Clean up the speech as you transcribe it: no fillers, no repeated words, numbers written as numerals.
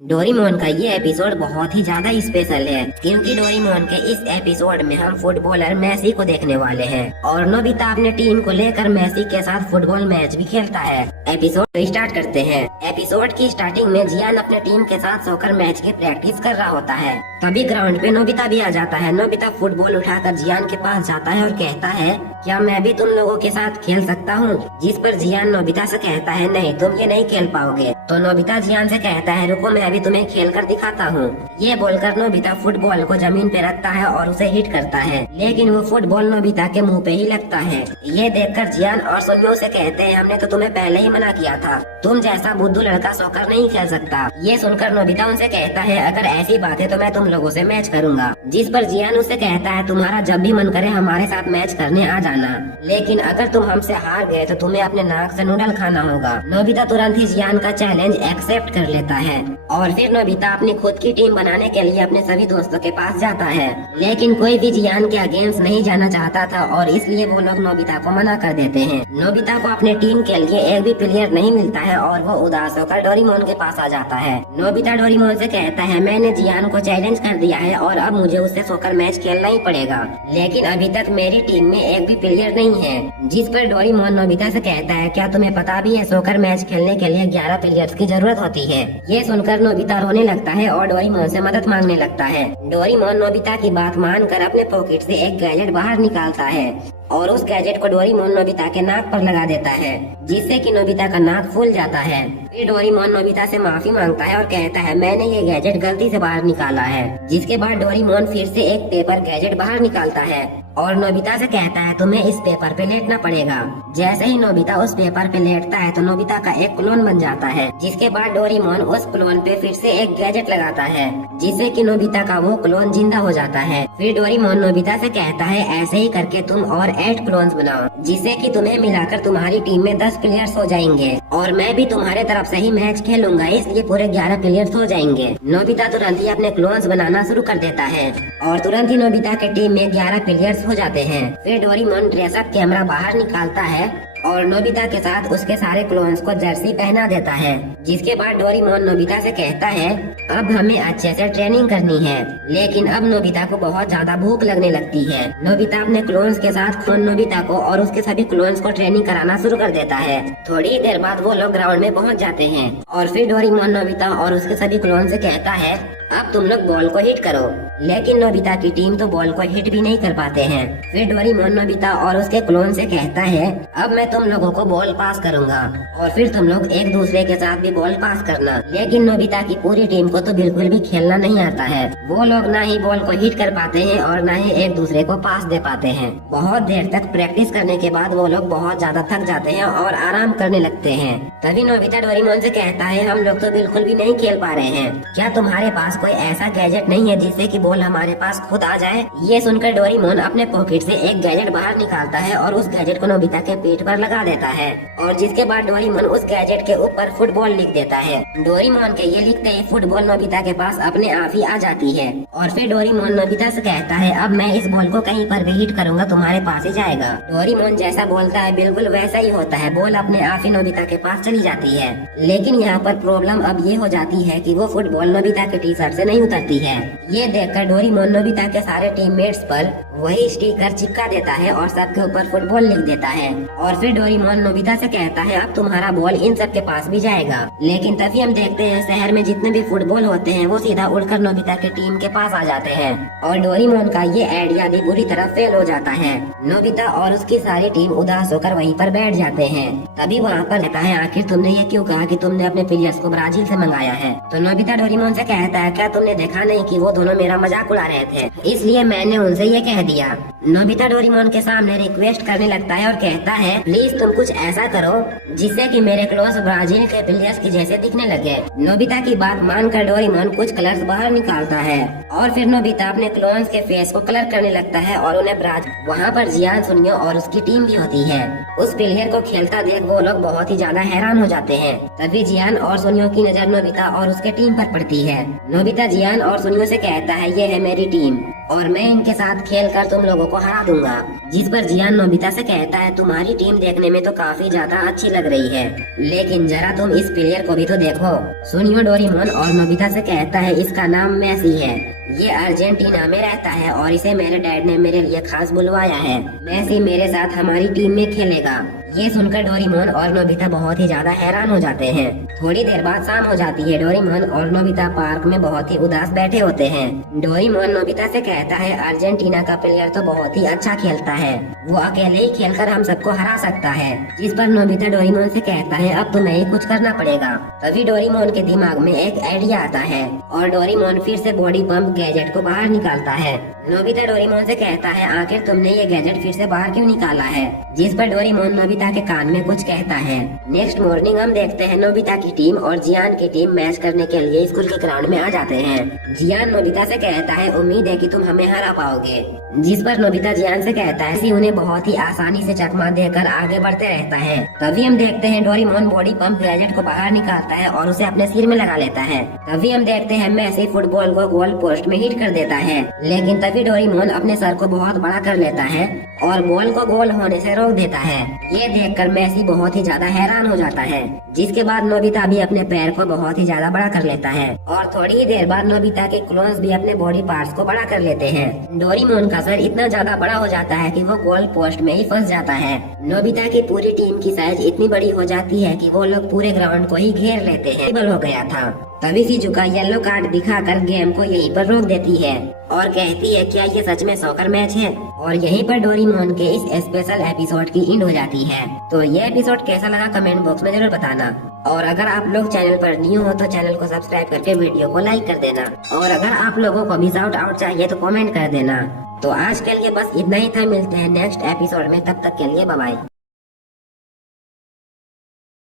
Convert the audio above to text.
Doraemon का ये episode बहुत ही ज्यादा स्पेशल है क्योंकि डोरेमोन के इस एपिसोड में हम फुटबॉलर मेसी को देखने वाले हैं और नोबिता अपने टीम को लेकर मेसी के साथ फुटबॉल मैच भी खेलता है। एपिसोड स्टार्ट करते हैं। एपिसोड की स्टार्टिंग में जियान अपने टीम के साथ सोकर मैच की प्रैक्टिस कर रहा होता है। तभी ग्राउंड पे नोबिता भी आ जाता है। नोबिता फुटबॉल उठाकर जियान के पास जाता है और कहता है, क्या मैं भी तुम लोगों के साथ खेल सकता हूँ? जिस पर जियान नोबिता से कहता है, नहीं तुम ये नहीं खेल पाओगे। तो नोबिता जियान से कहता है, रुको मैं अभी तुम्हें खेल कर दिखाता हूँ। ये बोलकर नोबिता फुटबॉल को जमीन पे रखता है और उसे हिट करता है, लेकिन वो फुटबॉल नोबिता के मुंह पे ही लगता है। ये देखकर जियान और सुनियो से कहते हैं, हमने तो तुम्हें पहले ही मना किया था, तुम जैसा बुद्धू लड़का सोकर नहीं खेल सकता। ये सुनकर नोबिता उनसे कहता है, अगर ऐसी बात है तो मैं तुम लोगों से मैच करूंगा। जिस पर जियान उससे कहता है, तुम्हारा जब भी मन करे हमारे साथ मैच करने आ जाना, लेकिन अगर तुम हमसे हार गए तो तुम्हें अपने नाक से नूडल खाना होगा। नोबिता तुरंत ही जियान का चैलेंज एक्सेप्ट कर लेता है और फिर नोबिता अपनी खुद की टीम बनाने के लिए अपने सभी दोस्तों के पास जाता है, लेकिन कोई भी जियान के अगेंस्ट नहीं जाना चाहता था और इसलिए वो लोग नोबिता को मना कर देते हैं। नोबिता को अपने टीम के लिए एक भी प्लेयर नहीं मिलता है और वो उदास होकर डोरेमोन के पास आ जाता है। नोबिता डोरेमोन से कहता है, मैंने जियान को चैलेंज कर दिया है और अब मुझे उससे सोकर मैच खेलना ही पड़ेगा, लेकिन अभी तक मेरी टीम में एक भी प्लेयर नहीं है। जिस पर डोरेमोन नोबिता से कहता है, क्या तुम्हें पता भी है सोकर मैच खेलने के लिए 11 प्लेयर्स की जरूरत होती है। ये सुनकर नोबिता रोने लगता है और डोरेमोन से मदद मांगने लगता है। डोरेमोन नोबिता की बात मानकर अपने पॉकेट से एक गैजेट बाहर निकालता है और उस गैजेट को डोरेमोन नोबिता के नाक पर लगा देता है, जिससे कि नोबिता का नाक फूल जाता है। फिर डोरेमोन नोबिता से माफी मांगता है और कहता है, मैंने ये गैजेट गलती से बाहर निकाला है। जिसके बाद डोरेमोन फिर से एक पेपर गैजेट बाहर निकालता है और नोबिता से कहता है, तुम्हें इस पेपर पे लेटना पड़ेगा। जैसे ही नोबिता उस पेपर पे लेटता है तो नोबिता का एक क्लोन बन जाता है। जिसके बाद डोरेमोन उस क्लोन पे फिर से एक गैजेट लगाता है, जिससे कि नोबिता का वो क्लोन जिंदा हो जाता है। फिर डोरेमोन नोबिता से कहता है, ऐसे ही करके तुम और 8 क्लोन्स बनाओ, जिससे कि तुम्हें मिलाकर तुम्हारी टीम में 10 प्लेयर्स हो जाएंगे और मैं भी तुम्हारे तरफ से ही मैच खेलूंगा, इसलिए पूरे 11 प्लेयर्स हो जाएंगे। नोबिता तुरंत ही अपने क्लोन्स बनाना शुरू कर देता है और तुरंत ही नोबिता के टीम में 11 प्लेयर्स हो जाते हैं। फिर डोरेमोन ड्रेसअप कैमरा बाहर निकालता है और नोबिता के साथ उसके सारे क्लोन्स को जर्सी पहना देता है। जिसके बाद डोरेमोन नोबिता से कहता है, अब हमें अच्छे से ट्रेनिंग करनी है। लेकिन अब नोबिता को बहुत ज्यादा भूख लगने लगती है। नोबिता अपने क्लोन्स के साथ नोबिता को और उसके सभी क्लोन्स को ट्रेनिंग कराना शुरू कर देता है। थोड़ी देर बाद वो लोग ग्राउंड में पहुंच जाते हैं और फिर डोरेमोन नोबिता और उसके सभी क्लोन से कहता है, अब तुम लोग बॉल को हिट करो। लेकिन नोबिता की टीम तो बॉल को हिट भी नहीं कर पाते हैं। फिर डोरेमोन नोबिता और उसके क्लोन से कहता है, अब मैं तुम लोगों को बॉल पास करूंगा और फिर तुम लोग एक दूसरे के साथ भी बॉल पास करना। लेकिन नोबिता की पूरी टीम को तो बिल्कुल भी खेलना नहीं आता है। वो लोग ना ही बॉल को हिट कर पाते हैं और ना ही एक दूसरे को पास दे पाते हैं। बहुत देर तक प्रैक्टिस करने के बाद वो लोग बहुत ज्यादा थक जाते हैं और आराम करने लगते हैं। तभी नोबिता डोरेमोन से कहता है, हम लोग तो बिल्कुल भी नहीं खेल पा रहे हैं, क्या तुम्हारे पास कोई ऐसा गैजेट नहीं है जिससे कि बॉल हमारे पास खुद आ जाए? ये सुनकर डोरेमोन अपने पॉकेट से एक गैजेट बाहर निकालता है और उस गैजेट को नोबिता के पीठ पर लगा देता है और जिसके बाद डोरेमोन उस गैजेट के ऊपर फुटबॉल लिख देता है। डोरेमोन के ये लिखते ही फुटबॉल नोबिता के पास अपने आप ही आ जाती है और फिर डोरेमोन नोबिता से कहता है, अब मैं इस बॉल को कहीं पर भी हिट करूंगा तुम्हारे पास ही जाएगा। डोरेमोन जैसा बोलता है बिल्कुल वैसा ही होता है। बॉल अपने आप ही नोबिता के पास चली जाती है। लेकिन यहाँ पर प्रॉब्लम अब ये हो जाती है कि वो फुटबॉल नोबिता के टी शर्ट से नहीं उतरती है। ये देखकर डोरेमोन नोबिता के सारे टीममेट्स पर वही स्टिकर चिपका देता है और सबके ऊपर फुटबॉल लिख देता है और फिर डोरेमोन नोबिता से कहता है, अब तुम्हारा बॉल इन सब के पास भी जाएगा। लेकिन तभी हम देखते हैं शहर में जितने भी फुटबॉल होते हैं वो सीधा उड़कर नोबिता के टीम के पास आ जाते हैं और डोरेमोन का ये आइडिया भी बुरी तरह फेल हो जाता है। नोबिता और उसकी सारी टीम उदास होकर वहीं पर बैठ जाते हैं। तभी वहाँ पर कहता है, आखिर तुमने ये क्यों कहा कि तुमने अपने प्लेयर्स को ब्राजील से मंगाया है? तो नोबिता डोरेमोन से कहता है, क्या तुमने देखा नहीं कि वो दोनों मेरा मजाक उड़ा रहे थे, इसलिए मैंने उनसे ये कह दिया। नोबिता डोरेमोन के सामने रिक्वेस्ट करने लगता है और कहता है, प्लीज तुम कुछ ऐसा करो जिससे कि मेरे क्लोन्स ब्राजील के प्लेयर्स की जैसे दिखने लगे। नोबिता की बात मानकर डोरेमोन कुछ कलर्स बाहर निकालता है और फिर नोबिता अपने क्लोन्स के फेस को कलर करने लगता है और उन्हें वहाँ पर जियान, सुनियो और उसकी टीम भी होती है। उस प्लेयर को खेलता देख वो लोग बहुत ही ज्यादा हैरान हो जाते हैं। तभी जियान और सुनियो की नजर नोबिता और उसके टीम पर पड़ती है। नोबिता जियान और सुनियो से कहता है, ये है मेरी टीम और मैं इनके साथ खेल कर तुम लोगों को हरा दूंगा। जिस पर जियान नोबिता से कहता है तुम्हारी टीम देखने में तो काफी ज्यादा अच्छी लग रही है, लेकिन जरा तुम इस प्लेयर को भी तो देखो। सुनियो डोरेमोन और नोबिता से कहता है इसका नाम मेसी है, ये अर्जेंटीना में रहता है और इसे मेरे डैड ने मेरे लिए खास बुलवाया है। मेसी मेरे साथ हमारी टीम में खेलेगा। ये सुनकर डोरेमोन और नोबिता बहुत ही ज्यादा हैरान हो जाते हैं। थोड़ी देर बाद शाम हो जाती है। डोरेमोन और नोबिता पार्क में बहुत ही उदास बैठे होते हैं। डोरेमोन नोबिता से कहता है अर्जेंटीना का प्लेयर तो बहुत ही अच्छा खेलता है, वो अकेले ही खेलकर हम सबको हरा सकता है। जिस पर नोबिता डोरेमोन से कहता है अब तुम्हें ही कुछ करना पड़ेगा। तभी डोरेमोन के दिमाग में एक आइडिया आता है और डोरेमोन फिर से बॉडी पंप गैजेट को बाहर निकालता है। नोबिता डोरेमोन से कहता है आखिर तुमने ये गैजेट फिर से बाहर क्यों निकाला है? जिस पर डोरेमोन नोबिता के कान में कुछ कहता है। नेक्स्ट मॉर्निंग हम देखते हैं नोबिता की टीम और जियान की टीम मैच करने के लिए स्कूल के ग्राउंड में आ जाते हैं। जियान नोबिता से कहता है उम्मीद है कि तुम हमें हरा पाओगे। जिस पर नोबिता जियान से कहता है उन्हें बहुत ही आसानी से चकमा देकर आगे बढ़ते रहता है। तभी हम देखते हैं डोरेमोन बॉडी पंप गैजेट को बाहर निकालता है और उसे अपने सिर में लगा लेता है। तभी हम देखते हैं मेसी फुटबॉल को गोल पोस्ट में हिट कर देता है, लेकिन तभी डोरेमोन अपने सर को बहुत बड़ा कर लेता है और बॉल को गोल होने से रोक देता है। ये देखकर मेसी बहुत ही ज्यादा हैरान हो जाता है। जिसके बाद नोबिता भी अपने पैर को बहुत ही ज्यादा बड़ा कर लेता है और थोड़ी ही देर बाद नोबिता के क्लोन्स भी अपने बॉडी पार्ट्स को बड़ा कर लेते हैं। डोरेमोन का सर इतना ज्यादा बड़ा हो जाता है कि वो गोल पोस्ट में ही फंस जाता है। नोबिता की पूरी टीम की साइज इतनी बड़ी हो जाती है कि वो लोग पूरे ग्राउंड को ही घेर लेते हैं। हो गया था। तभी शिजुका येलो कार्ड दिखाकर गेम को यहीं पर रोक देती है और कहती है क्या ये सच में सॉकर मैच है? और यहीं पर डोरेमोन के इस स्पेशल एपिसोड की एंड हो जाती है। तो ये एपिसोड कैसा लगा कमेंट बॉक्स में जरूर बताना। और अगर आप लोग चैनल पर न्यू हो तो चैनल को सब्सक्राइब करके वीडियो को लाइक कर देना। और अगर आप लोगों को भी शाउट आउट चाहिए तो कमेंट कर देना। तो आज के लिए बस इतना ही था। मिलते हैं नेक्स्ट एपिसोड में, तब तक के लिए बाय बाय।